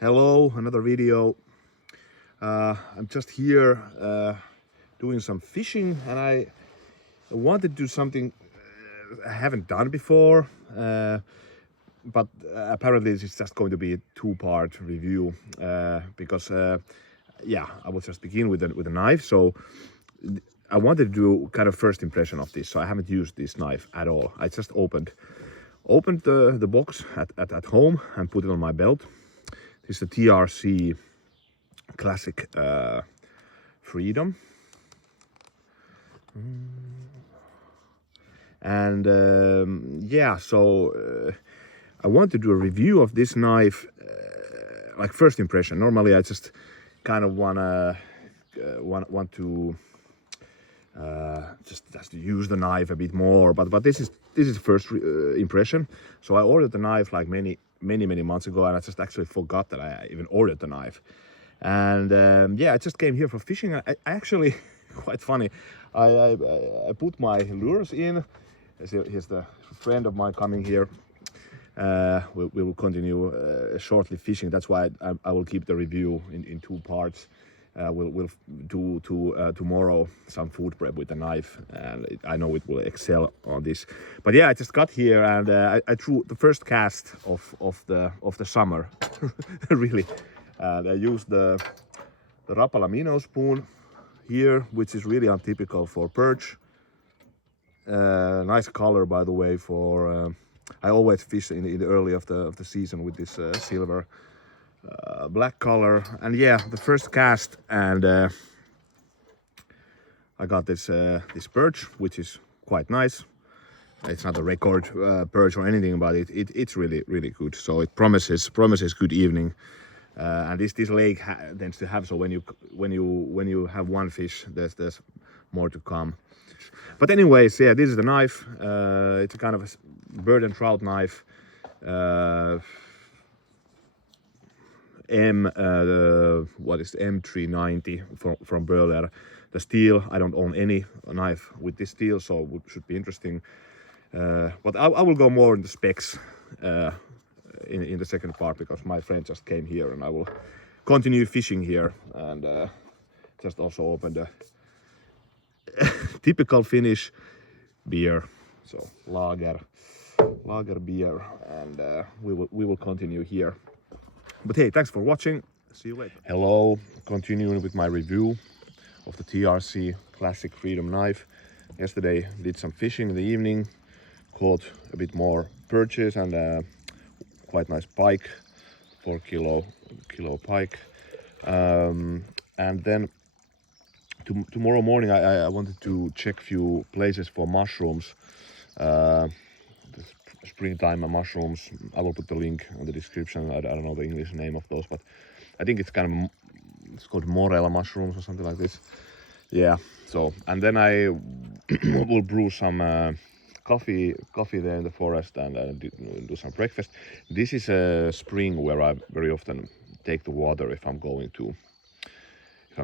Hello, another video. I'm just here doing some fishing, and I wanted to do something I haven't done before, but apparently it's just going to be a two-part review because yeah, I will just begin with a knife. So I wanted to do kind of first impression of this. So I haven't used this knife at all. I just opened the box at home and put it on my belt. This is the TRC Classic Freedom. And yeah, so I want to do a review of this knife, like first impression. Normally I just kind of want to just use the knife a bit more, but this is first impression. So I ordered the knife like many months ago, and I just actually forgot that I even ordered the knife. And yeah, I just came here for fishing. I actually, quite funny, I put my lures in. Here's the friend of mine coming here. We will continue shortly fishing. That's why I will keep the review in two parts. We'll do tomorrow some food prep with a knife, and I know it will excel on this. But yeah, I just got here, and I threw the first cast of the summer. Really, I used the Rapala minnow spoon here, which is really untypical for perch. Nice color, by the way. For I always fish in the early of the season with this silver. Black color, and yeah, the first cast, and I got this this perch, which is quite nice. It's not a record perch or anything, but it's really good. So it promises good evening. And this lake tends to have, so when you have one fish, there's more to come. But anyways, yeah, this is the knife. It's a kind of a bird and trout knife. What is the M390 from Böhler. The steel, I don't own any knife with this steel, so it should be interesting. But I will go more into specs in the second part, because my friend just came here, and I will continue fishing here, and just also open the typical Finnish beer, so lager beer, and we will continue here. But hey, thanks for watching. See you later. Hello, continuing with my review of the TRC Classic Freedom knife. Yesterday did some fishing in the evening, caught a bit more perches and quite nice pike, 4 kilo pike. And then tomorrow morning I wanted to check few places for mushrooms. The springtime mushrooms. I will put the link on the description. I don't know the English name of those, but I think it's kind of, it's called morella mushrooms or something like this. Yeah. So, and then I will brew some coffee there in the forest, and do some breakfast. This is a spring where I very often take the water if I'm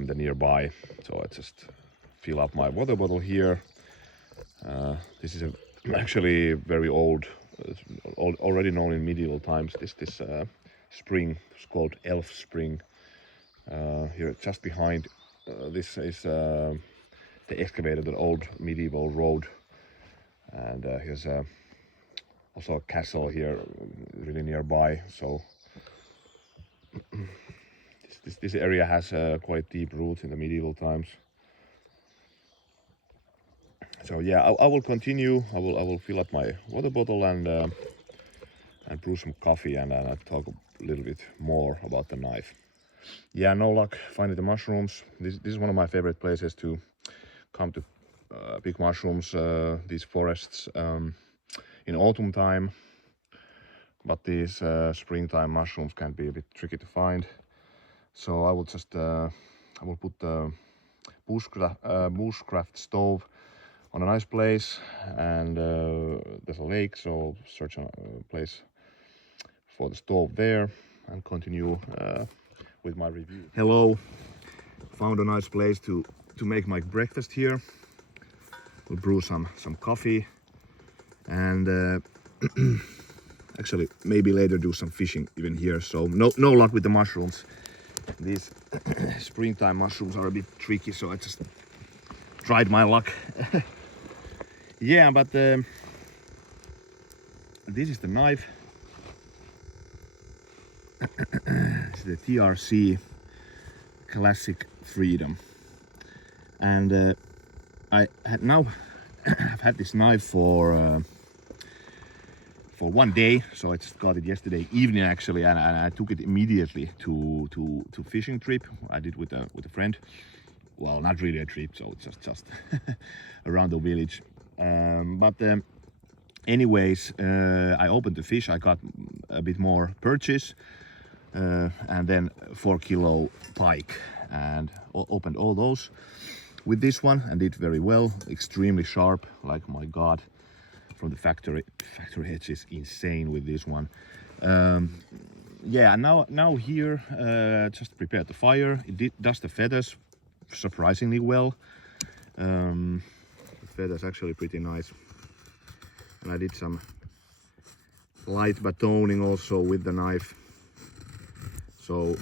the nearby. So I just fill up my water bottle here. This is actually very old, already known in medieval times. This spring is called Elf Spring. Here just behind this is they excavated an old medieval road, and here's also a castle here really nearby. So this area has quite deep roots in the medieval times. So yeah, I will continue. I will fill up my water bottle and brew some coffee, and I'll talk a little bit more about the knife. Yeah, no luck finding the mushrooms. This is one of my favorite places to come to pick mushrooms. These forests in autumn time, but these springtime mushrooms can be a bit tricky to find. So I will just I will put the Bushcraft stove on a nice place, and there's a lake, so search a place for the stove there and continue with my review. Hello, found a nice place to make my breakfast here. We'll brew some coffee, and actually maybe later do some fishing even here. So no luck with the mushrooms. These springtime mushrooms are a bit tricky, so I just tried my luck. Yeah, but this is the knife. It's the TRC Classic Freedom, and I had now I've had this knife for 1 day, so I just got it yesterday evening actually, and I took it immediately to fishing trip. I did with a friend. Well, not really a trip, so it's just around the village. Anyways, I opened the fish. I got a bit more purchase, and then 4 kilo pike, and opened all those with this one and did very well. Extremely sharp, like my god, from the factory edge is insane with this one. Yeah, now here just prepared the fire. It does the feathers surprisingly well. The feathers actually pretty nice, and I did some light batoning also with the knife. So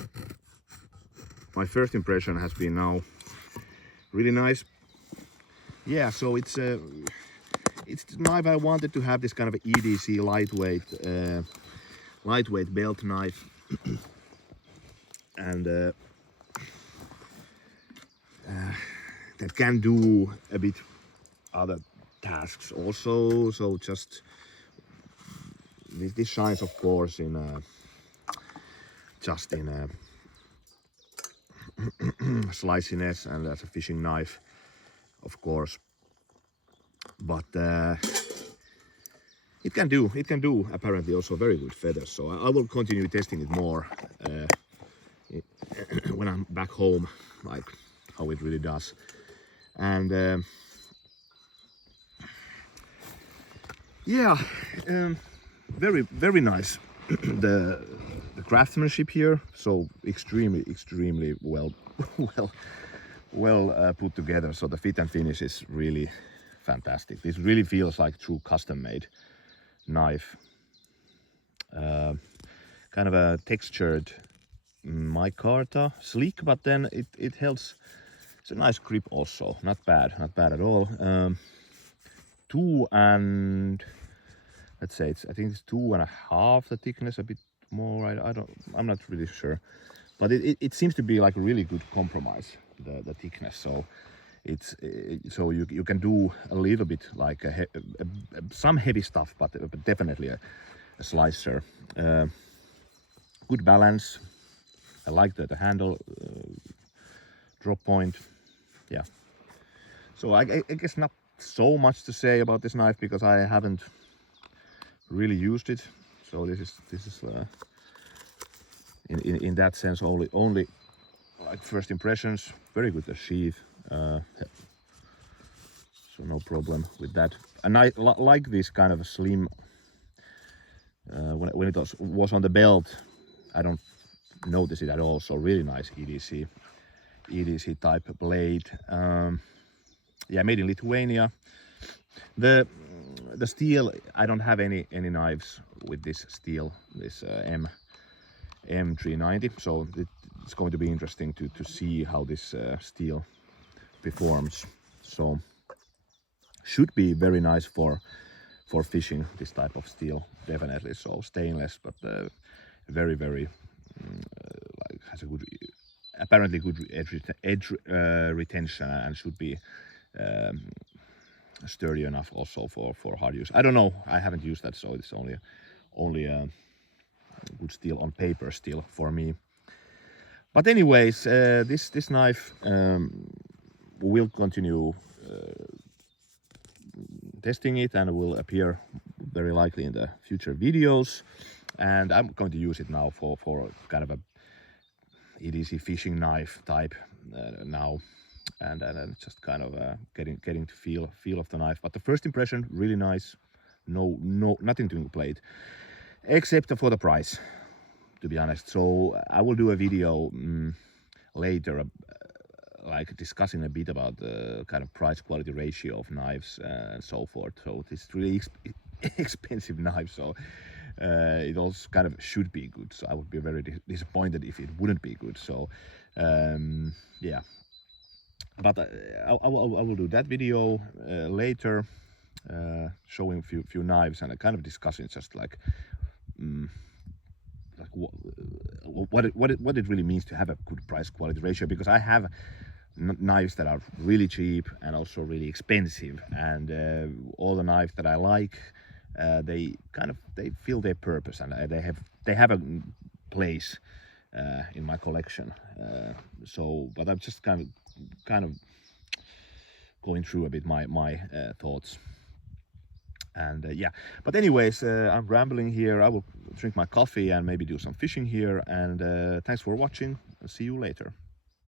my first impression has been now really nice. Yeah, so it's the knife I wanted to have, this kind of EDC lightweight belt knife. And that can do a bit other tasks also. So just this shines of course in just in sliciness and as a fishing knife, of course, but it can do apparently also very good feathers. So I will continue testing it more when I'm back home, like how it really does. And yeah, very nice. the craftsmanship here, so extremely well put together. So the fit and finish is really fantastic. This really feels like true custom-made knife. Kind of a textured micarta, sleek, but then it helps. It's a nice grip also, not bad at all. 2 and let's say I think it's 2.5 the thickness, a bit more. I'm not really sure, but it seems to be like a really good compromise, the thickness. So so you can do a little bit like some heavy stuff, but definitely a slicer. Good balance. I like the handle, drop point. Yeah. So I guess not so much to say about this knife because I haven't really used it. So this is in that sense only like first impressions. Very good the sheath. So no problem with that. And I like this kind of a slim. When it was on the belt, I don't notice it at all. So really nice EDC type blade. Yeah, made in Lithuania. The steel, I don't have any knives with this steel, this M390. So it's going to be interesting to see how this steel performs. So should be very nice for fishing, this type of steel, definitely. So stainless, but very like has a good, apparently good edge retention, and should be sturdy enough also for hard use. I don't know, I haven't used that, so it's only good steel on paper still for me. But anyways, this knife will continue testing it, and will appear very likely in the future videos. And I'm going to use it now for kind of a EDC fishing knife type now, and just kind of getting to feel of the knife. But the first impression, really nice. No, nothing to complain, except for the price, to be honest. So I will do a video later, like discussing a bit about the kind of price quality ratio of knives and so forth. So this is really expensive knife, so it also kind of should be good. So I would be very disappointed if it wouldn't be good. So yeah, but I will do that video later, showing few knives and kind of discussing just like what it really means to have a good price quality ratio, because I have knives that are really cheap and also really expensive, and all the knives that I like, they feel their purpose, and they have a place in my collection. So but I'm just kind of going through a bit my thoughts. And yeah, but anyways, I'm rambling here. I will drink my coffee and maybe do some fishing here, and thanks for watching. See you later.